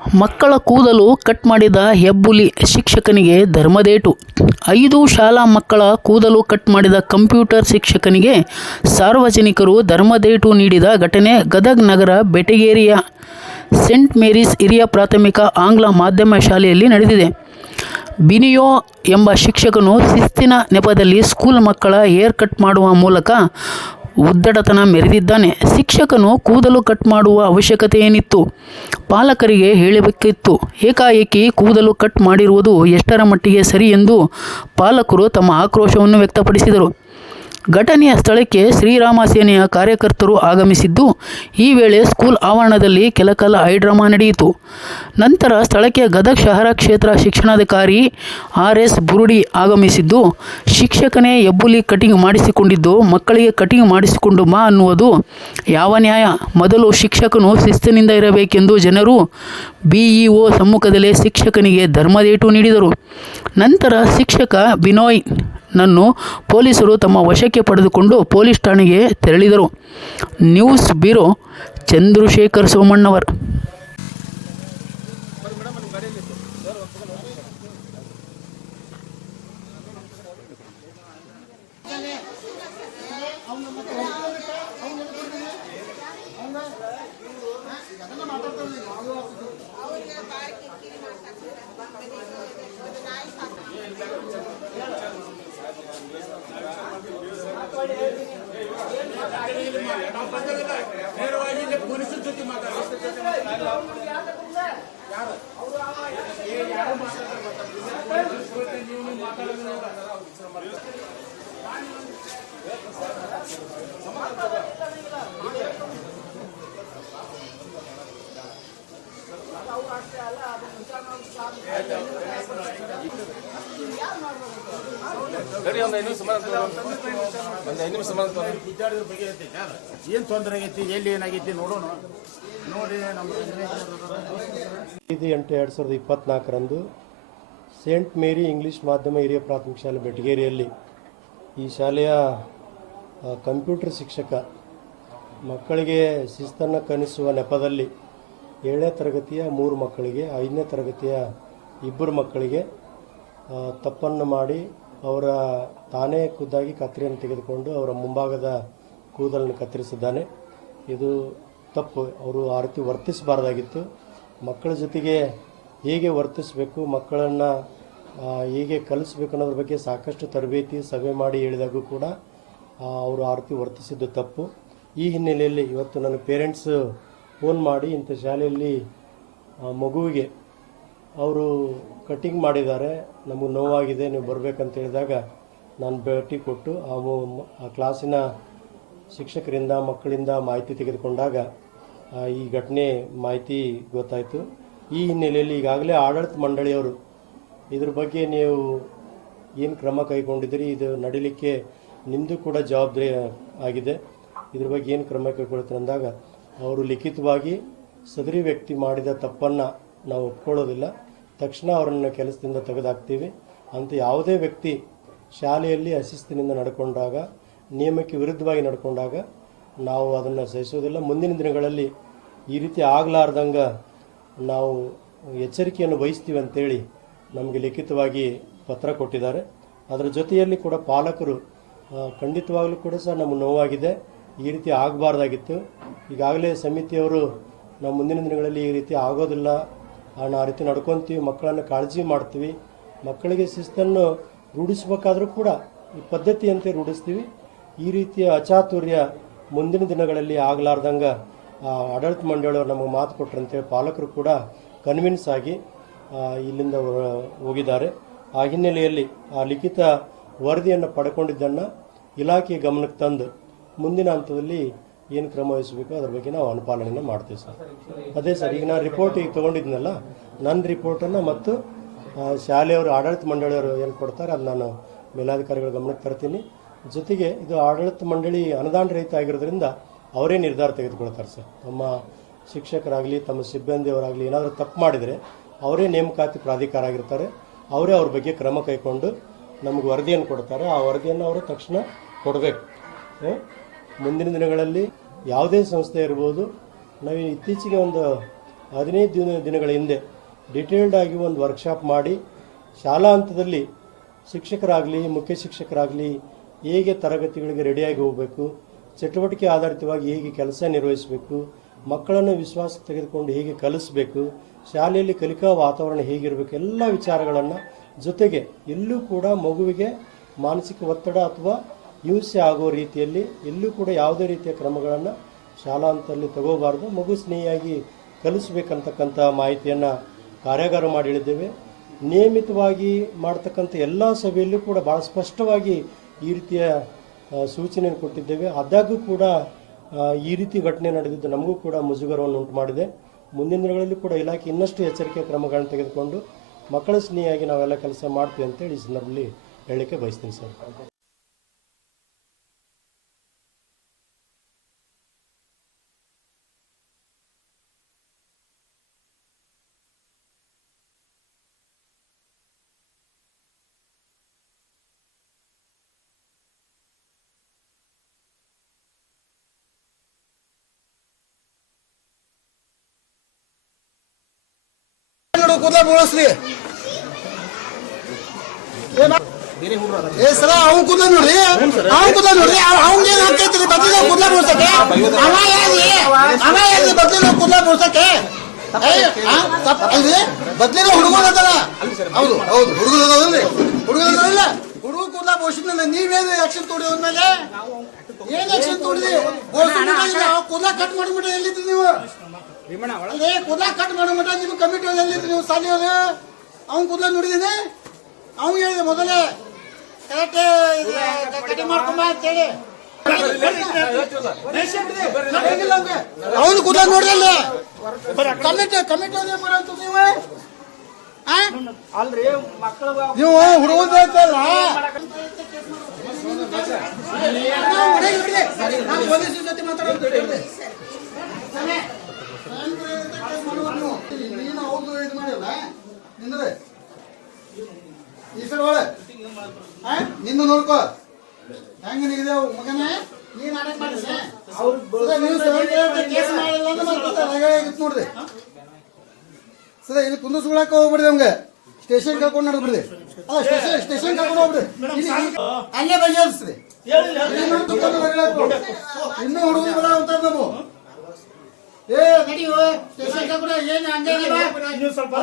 ಮಕ್ಕಳ ಕೂದಲು ಕಟ್ ಮಾಡಿದ ಹೆಬ್ಬುಲಿ ಶಿಕ್ಷಕನಿಗೆ ಧರ್ಮದೇಟು. ಐದು ಶಾಲಾ ಮಕ್ಕಳ ಕೂದಲು ಕಟ್ ಮಾಡಿದ ಕಂಪ್ಯೂಟರ್ ಶಿಕ್ಷಕನಿಗೆ ಸಾರ್ವಜನಿಕರು ಧರ್ಮದೇಟು ನೀಡಿದ ಘಟನೆ ಗದಗ್ ನಗರ ಬೆಟಗೇರಿಯ ಸೆಂಟ್ ಮೇರಿಸ್ ಹಿರಿಯ ಪ್ರಾಥಮಿಕ ಆಂಗ್ಲ ಮಾಧ್ಯಮ ಶಾಲೆಯಲ್ಲಿ ನಡೆದಿದೆ. ಬಿನಿಯೋ ಎಂಬ ಶಿಕ್ಷಕನು ಶಿಸ್ತಿನ ನೆಪದಲ್ಲಿ ಸ್ಕೂಲ್ ಮಕ್ಕಳ ಹೇರ್ ಕಟ್ ಮಾಡುವ ಮೂಲಕ ಉದ್ದಟತನ ಮೆರೆದಿದ್ದಾನೆ. ಶಿಕ್ಷಕನು ಕೂದಲು ಕಟ್ ಮಾಡುವ ಅವಶ್ಯಕತೆ ಏನಿತ್ತು ಪಾಲಕರಿಗೆ ಹೇಳಬೇಕಿತ್ತು. ಏಕಾಏಕಿ ಕೂದಲು ಕಟ್ ಮಾಡಿರುವುದು ಎಷ್ಟರ ಮಟ್ಟಿಗೆ ಸರಿ ಎಂದು ಪಾಲಕರು ತಮ್ಮ ಆಕ್ರೋಶವನ್ನು ವ್ಯಕ್ತಪಡಿಸಿದರು. ಘಟನೆಯ ಸ್ಥಳಕ್ಕೆ ಶ್ರೀರಾಮ ಸೇನೆಯ ಕಾರ್ಯಕರ್ತರು ಆಗಮಿಸಿದ್ದು, ಈ ವೇಳೆ ಸ್ಕೂಲ್ ಆವರಣದಲ್ಲಿ ಕೆಲಕಾಲ ಹೈಡ್ರಾಮಾ ನಡೆಯಿತು. ನಂತರ ಸ್ಥಳಕ್ಕೆ ಗದಗ ಶಹರ ಕ್ಷೇತ್ರ ಶಿಕ್ಷಣಾಧಿಕಾರಿ ಆರ್ ಎಸ್ ಬುರುಡಿ ಆಗಮಿಸಿದ್ದು, ಶಿಕ್ಷಕನೇ ಹೆಬ್ಬುಲಿ ಕಟಿಂಗ್ ಮಾಡಿಸಿಕೊಂಡಿದ್ದು, ಮಕ್ಕಳಿಗೆ ಕಟಿಂಗ್ ಮಾಡಿಸಿಕೊಂಡು ಮಾ ಅನ್ನುವುದು ಯಾವ ನ್ಯಾಯ? ಮೊದಲು ಶಿಕ್ಷಕನು ಶಿಸ್ತಿನಿಂದ ಇರಬೇಕೆಂದು ಜನರು ಬಿಇಒ ಸಮ್ಮುಖದಲ್ಲೇ ಶಿಕ್ಷಕನಿಗೆ ಧರ್ಮದೇಟು ನೀಡಿದರು. ನಂತರ ಶಿಕ್ಷಕ ಬಿನೋಯ್ ನನ್ನು ಪೊಲೀಸರು ತಮ್ಮ ವಶಕ್ಕೆ ಪಡೆದುಕೊಂಡು ಪೊಲೀಸ್ ಠಾಣೆಗೆ ತೆರಳಿದರು. News bureau Chandrashekhar Somannavar. ನೇರವಾಗಿ ಪೊಲೀಸರ ಜೊತೆ ಮಾತಾಡಿ ಒಂದು ಐದು ನಿಮಿಷ ಒಂದು ಐದು ನಿಮಿಷ ಸಮಾಧಾನ ತಗೋರಿ. ವಿದ್ಯಾರ್ಥಿಗಳ ಬಗ್ಗೆ ಐತಿ. ಏನು ತೊಂದರೆ ಆಗೈತಿ ಎಲ್ಲಿ ಏನಾಗೈತಿ ನೋಡೋಣ. ನೋಡಿ ನಮ್ಮ ಐದು ಎಂಟು ಎರಡು ಸಾವಿರದ ಇಪ್ಪತ್ನಾಲ್ಕರಂದು ಸೇಂಟ್ ಮೇರಿ ಇಂಗ್ಲೀಷ್ ಮಾಧ್ಯಮ ಹಿರಿಯ ಪ್ರಾಥಮಿಕ ಶಾಲೆ ಬೆಟಗೇರಿಯಲ್ಲಿ ಈ ಶಾಲೆಯ ಕಂಪ್ಯೂಟರ್ ಶಿಕ್ಷಕ ಮಕ್ಕಳಿಗೆ ಶಿಸ್ತನ್ನು ಕನಿಸುವ ನೆಪದಲ್ಲಿ ಏಳನೇ ತರಗತಿಯ ಮೂರು ಮಕ್ಕಳಿಗೆ ಐದನೇ ತರಗತಿಯ ಇಬ್ಬರು ಮಕ್ಕಳಿಗೆ ತಪ್ಪನ್ನು ಮಾಡಿ ಅವರ ತಾನೇ ಖುದ್ದಾಗಿ ಕತ್ತರಿಯನ್ನು ತೆಗೆದುಕೊಂಡು ಅವರ ಮುಂಭಾಗದ ಕೂದಲನ್ನು ಕತ್ತರಿಸಿದ್ದಾನೆ. ಇದು ತಪ್ಪು. ಅವರು ಆ ರೀತಿ ವರ್ತಿಸಬಾರ್ದಾಗಿತ್ತು. ಮಕ್ಕಳ ಜೊತೆಗೆ ಹೇಗೆ ವರ್ತಿಸಬೇಕು, ಮಕ್ಕಳನ್ನು ಹೇಗೆ ಕಲಿಸ್ಬೇಕು ಅನ್ನೋದ್ರ ಬಗ್ಗೆ ಸಾಕಷ್ಟು ತರಬೇತಿ, ಸಭೆ ಮಾಡಿ ಹೇಳಿದಾಗೂ ಕೂಡ ಅವರು ಆ ರೀತಿ ವರ್ತಿಸಿದ್ದು ತಪ್ಪು. ಈ ಹಿನ್ನೆಲೆಯಲ್ಲಿ ಇವತ್ತು ನನ್ನ ಪೇರೆಂಟ್ಸು ಫೋನ್ ಮಾಡಿ ಇಂಥ ಶಾಲೆಯಲ್ಲಿ ಮಗುವಿಗೆ ಅವರು ಕಟಿಂಗ್ ಮಾಡಿದ್ದಾರೆ. ನಮಗೆ ನೋವಾಗಿದೆ, ನೀವು ಬರಬೇಕಂತ ಹೇಳಿದಾಗ ನಾನು ಭೇಟಿ ಕೊಟ್ಟು ಆ ಆ ಕ್ಲಾಸಿನ ಶಿಕ್ಷಕರಿಂದ, ಮಕ್ಕಳಿಂದ ಮಾಹಿತಿ ತೆಗೆದುಕೊಂಡಾಗ ಈ ಘಟನೆ ಮಾಹಿತಿ ಗೊತ್ತಾಯಿತು. ಈ ಹಿನ್ನೆಲೆಯಲ್ಲಿ ಈಗಾಗಲೇ ಆಡಳಿತ ಮಂಡಳಿಯವರು ಇದ್ರ ಬಗ್ಗೆ ನೀವು ಏನು ಕ್ರಮ ಕೈಗೊಂಡಿದ್ದೀರಿ? ಇದು ನಡೀಲಿಕ್ಕೆ ನಿಮ್ಮದು ಕೂಡ ಜವಾಬ್ದಾರಿ ಆಗಿದೆ. ಇದ್ರ ಬಗ್ಗೆ ಏನು ಕ್ರಮ ಕೈಗೊಳ್ತಾರೆ ಅಂದಾಗ, ಅವರು ಲಿಖಿತವಾಗಿ ಸದರಿ ವ್ಯಕ್ತಿ ಮಾಡಿದ ತಪ್ಪನ್ನು ನಾವು ಒಪ್ಕೊಳ್ಳೋದಿಲ್ಲ. ತಕ್ಷಣ ಅವರನ್ನು ಕೆಲಸದಿಂದ ತೆಗೆದಾಕ್ತೀವಿ. ಅಂತ ಯಾವುದೇ ವ್ಯಕ್ತಿ ಶಾಲೆಯಲ್ಲಿ ಅಶಿಸ್ತಿನಿಂದ ನಡ್ಕೊಂಡಾಗ, ನಿಯಮಕ್ಕೆ ವಿರುದ್ಧವಾಗಿ ನಡ್ಕೊಂಡಾಗ ನಾವು ಅದನ್ನು ಸಹಿಸೋದಿಲ್ಲ ಮುಂದಿನ ದಿನಗಳಲ್ಲಿ ಈ ರೀತಿ ಆಗಲಾರ್ದಂಗೆ ನಾವು ಎಚ್ಚರಿಕೆಯನ್ನು ವಹಿಸ್ತೀವಿ ಅಂತೇಳಿ ನಮಗೆ ಲಿಖಿತವಾಗಿ ಪತ್ರ ಕೊಟ್ಟಿದ್ದಾರೆ. ಅದರ ಜೊತೆಯಲ್ಲಿ ಕೂಡ ಪಾಲಕರು ಖಂಡಿತವಾಗಲೂ ಕೂಡ ಸಹ ನಮ್ಮ ನೋವಾಗಿದೆ. ಈ ರೀತಿ ಆಗಬಾರ್ದಾಗಿತ್ತು. ಈಗಾಗಲೇ ಸಮಿತಿಯವರು ನಾವು ಮುಂದಿನ ದಿನಗಳಲ್ಲಿ ಈ ರೀತಿ ಆಗೋದಿಲ್ಲ. ನಾವು ಆ ರೀತಿ ನಡ್ಕೊತೀವಿ, ಮಕ್ಕಳನ್ನು ಕಾಳಜಿ ಮಾಡ್ತೀವಿ, ಮಕ್ಕಳಿಗೆ ಶಿಸ್ತನ್ನು ರೂಢಿಸ್ಬೇಕಾದ್ರೂ ಕೂಡ ಈ ಪದ್ಧತಿಯಂತೆ ರೂಢಿಸ್ತೀವಿ. ಈ ರೀತಿಯ ಅಚಾತುರ್ಯ ಮುಂದಿನ ದಿನಗಳಲ್ಲಿ ಆಗಲಾರ್ದಂಗೆ ಆಡಳಿತ ಮಂಡಳಿಯವರು ನಮಗೆ ಮಾತು ಕೊಟ್ಟರು ಅಂತೇಳಿ ಪಾಲಕರು ಕೂಡ ಕನ್ವಿನ್ಸ್ ಆಗಿ ಇಲ್ಲಿಂದ ಹೋಗಿದ್ದಾರೆ. ಆ ಹಿನ್ನೆಲೆಯಲ್ಲಿ ಆ ಲಿಖಿತ ವರದಿಯನ್ನು ಪಡ್ಕೊಂಡಿದ್ದನ್ನು ಇಲಾಖೆ ಗಮನಕ್ಕೆ ತಂದು ಮುಂದಿನ ಹಂತದಲ್ಲಿ ಏನು ಕ್ರಮ ವಹಿಸಬೇಕು, ಅದ್ರ ಬಗ್ಗೆ ನಾವು ಅನುಪಾಲನೆಯನ್ನು ಮಾಡ್ತೀವಿ ಸರ್. ಅದೇ ಸರ್, ಈಗ ನಾನು ರಿಪೋರ್ಟ್ ಈಗ ತೊಗೊಂಡಿದ್ನಲ್ಲ ನನ್ನ ರಿಪೋರ್ಟನ್ನು ಮತ್ತು ಶಾಲೆಯವರು ಆಡಳಿತ ಮಂಡಳಿಯವರು ಏನು ಕೊಡ್ತಾರೆ, ಅದು ನಾನು ಮೇಲಾಧಿಕಾರಿಗಳ ಗಮನಕ್ಕೆ ತರ್ತೀನಿ. ಜೊತೆಗೆ ಇದು ಆಡಳಿತ ಮಂಡಳಿ ಅನುದಾನ ರಹಿತ ಆಗಿರೋದ್ರಿಂದ ಅವರೇ ನಿರ್ಧಾರ ತೆಗೆದುಕೊಳ್ತಾರೆ ಸರ್. ತಮ್ಮ ಶಿಕ್ಷಕರಾಗಲಿ, ತಮ್ಮ ಸಿಬ್ಬಂದಿಯವರಾಗಲಿ ಏನಾದರೂ ತಪ್ಪು ಮಾಡಿದರೆ ಅವರೇ ನೇಮಕಾತಿ ಪ್ರಾಧಿಕಾರ ಆಗಿರ್ತಾರೆ. ಅವರೇ ಅವ್ರ ಬಗ್ಗೆ ಕ್ರಮ ಕೈಗೊಂಡು ನಮಗೆ ವರದಿಯನ್ನು ಕೊಡ್ತಾರೆ. ಆ ವರದಿಯನ್ನು ಅವರು ತಕ್ಷಣ ಕೊಡಬೇಕು? ಮುಂದಿನ ದಿನಗಳಲ್ಲಿ ಯಾವುದೇ ಸಂಸ್ಥೆ ಇರ್ಬೋದು, ನಾವು ಇತ್ತೀಚೆಗೆ ಒಂದು ಹದಿನೈದು ದಿನ, ದಿನಗಳ ಹಿಂದೆ ಡಿಟೇಲ್ಡ್ ಆಗಿ ಒಂದು ವರ್ಕ್ಶಾಪ್ ಮಾಡಿ, ಶಾಲಾ ಹಂತದಲ್ಲಿ ಶಿಕ್ಷಕರಾಗಲಿ, ಮುಖ್ಯ ಶಿಕ್ಷಕರಾಗಲಿ ಹೇಗೆ ತರಗತಿಗಳಿಗೆ ರೆಡಿಯಾಗಿ ಹೋಗಬೇಕು, ಚಟುವಟಿಕೆ ಆಧಾರಿತವಾಗಿ ಹೇಗೆ ಕೆಲಸ ನಿರ್ವಹಿಸಬೇಕು, ಮಕ್ಕಳನ್ನು ವಿಶ್ವಾಸಕ್ಕೆ ತೆಗೆದುಕೊಂಡು ಹೇಗೆ ಕಲಿಸಬೇಕು, ಶಾಲೆಯಲ್ಲಿ ಕಲಿಕಾ ವಾತಾವರಣ ಹೇಗಿರಬೇಕು, ಎಲ್ಲ ವಿಚಾರಗಳನ್ನು ಜೊತೆಗೆ ಎಲ್ಲೂ ಕೂಡ ಮಗುವಿಗೆ ಮಾನಸಿಕ ಒತ್ತಡ ಅಥವಾ ಹಿಂಸೆ ಆಗೋ ರೀತಿಯಲ್ಲಿ ಎಲ್ಲೂ ಕೂಡ ಯಾವುದೇ ರೀತಿಯ ಕ್ರಮಗಳನ್ನು ಶಾಲಾ ಹಂತದಲ್ಲಿ ತಗೋಬಾರ್ದು. ಮಗು ಸ್ನೇಹಿಯಾಗಿ ಕಲಿಸ್ಬೇಕಂತಕ್ಕಂಥ ಮಾಹಿತಿಯನ್ನು ಕಾರ್ಯಾಗಾರ ಮಾಡಿ ಹೇಳಿದ್ದೇವೆ. ನಿಯಮಿತವಾಗಿ ಮಾಡ್ತಕ್ಕಂಥ ಎಲ್ಲ ಸಭೆಯಲ್ಲೂ ಕೂಡ ಭಾಳ ಸ್ಪಷ್ಟವಾಗಿ ಈ ರೀತಿಯ ಸೂಚನೆ ಸೂಚನೆಯನ್ನು ಕೊಟ್ಟಿದ್ದೇವೆ. ಆದಾಗ್ಯೂ ಕೂಡ ಈ ರೀತಿ ಘಟನೆ ನಡೆದಿದ್ದು ನಮಗೂ ಕೂಡ ಮುಜುಗರವನ್ನು ಉಂಟು ಮಾಡಿದೆ. ಮುಂದಿನ ದಿನಗಳಲ್ಲಿ ಕೂಡ ಇಲಾಖೆ ಇನ್ನಷ್ಟು ಎಚ್ಚರಿಕೆ ಕ್ರಮಗಳನ್ನು ತೆಗೆದುಕೊಂಡು ಮಕ್ಕಳ ಸ್ನೇಹಿಯಾಗಿ ನಾವೆಲ್ಲ ಕೆಲಸ ಮಾಡ್ತೀವಿ ಅಂತೇಳಿ ಈ ಸಂದರ್ಭದಲ್ಲಿ ಹೇಳಲಿಕ್ಕೆ ಬಯಸ್ತೀನಿ ಸರ್ ನೋಡು ಕೂದಲ ಬೋಳಿಸ್ಲಿ ಏ ಸರ, ಅವ್ನ್ ಕೂದಲ ನೋಡ್ರಿ. ಅವ್ ಕೂದಲ ನೋಡ್ರಿ. ಅವ್ನ್ ಏನ್ ಹಾಕೈತ್ರಿ ಬದ್ಲಿನ ಕೂದಲ ಬೋಳ್ಸಕ್ಕೆ ಅವ ಅವ ಕೂದಲ ಬೋಳ್ಸಕ್ಕೆ ಅಲ್ರಿ? ಬದ್ಲಿನ ಹುಡುಗರು ಅದಲ್ಲ ಹೌದು ಹೌದು. ಹುಡುಗರು ಅದಾವಲ್ರಿ ಹುಡುಗ ಕೂದಲ ಬೋಳ್ಸಿದ್ಮೇಲೆ ನೀವೇನು ಆಕ್ಷನ್ ತೋಡಿ ಹೋದ್ಮೇಲೆ? ಏನ್ ಆಕ್ಷನ್ ತೋಡಿದ್ರಿ ಕೂದಲ ಕಟ್ ಮಾಡ್ಬಿಟ್ರೆ ಎಲ್ಲಿದ್ರಿ ನೀವು? ಅದೇ ಕೂದಲ ಕಟ್ ಮಾಡೋ ಮಟ್ಟ ನೀವು ಕಮಿಟಿ ಎಲ್ಲಿದ್ರಿ ನೀವು ಸಾಲಿಯವರು ಅವ್ನ್ ಕೂದಲ ನೋಡಿದೇನೆ. ಅವ್ನು ಹೇಳಿದೆ ಮೊದಲೇ ಕರೆಕ್ಟ್ ಕಟಿಂಗ್ ಮಾಡ್ಕೊಂಬ ಅಂತೇಳಿ ಅವನು ಕೂದಲ ನೋಡಿದಲ್ಲ ಕಮಿಟಿ ಕಮಿಟಿ ಮಾಡಂತ ನೀವು? ನೀವು ಹುಡುಗದ ಐತಲ್ಲ ಜೊತೆ ಮಾತಾಡೋದು ನೀನು ಅವ್ರದ್ದು ಇದು ಮಾಡಿಲ್ಲ ನಿಂದ್ರೆ ಈ ಸರ್ ಒಳ ನೋಡ್ಕೋ. ಹೆಂಗ ನಿಗಿದೆ ಮಗನೇ ನೀನ್ ಕೇಸ್ ಮಾಡಿಲ್ಲ ಅಂದ್ರೆ ನೋಡ್ರಿ. ಸರ ಇಲ್ಲಿ ಕುಂದಿಸ್ಕೊಳಕ ಹೋಗ್ಬಿಡ್ರಿ ನಮ್ಗೆ. ಸ್ಟೇಷನ್ ಕರ್ಕೊಂಡು ನಡೆದ್ಬಿಡ್ರಿ. ಅಲ್ಲ ಸ್ಟೇಷನ್ ಸ್ಟೇಷನ್ ಕರ್ಕೊಂಡು ಹೋಗ್ಬಿಡ್ರಿ. ಅಲ್ಲೇ ಬಗೆಹರಿಸ್ರಿ ಇನ್ನೂ ಹುಡುಗರು ಬರ ಅಂತಾರ ನಾವು. ಏ ನಡಿಯೋ ಸ್ಟೇಷನ್ ಕರ್ಕೊಂಡು ಏನು ಹಂಗೆ ಸ್ವಲ್ಪ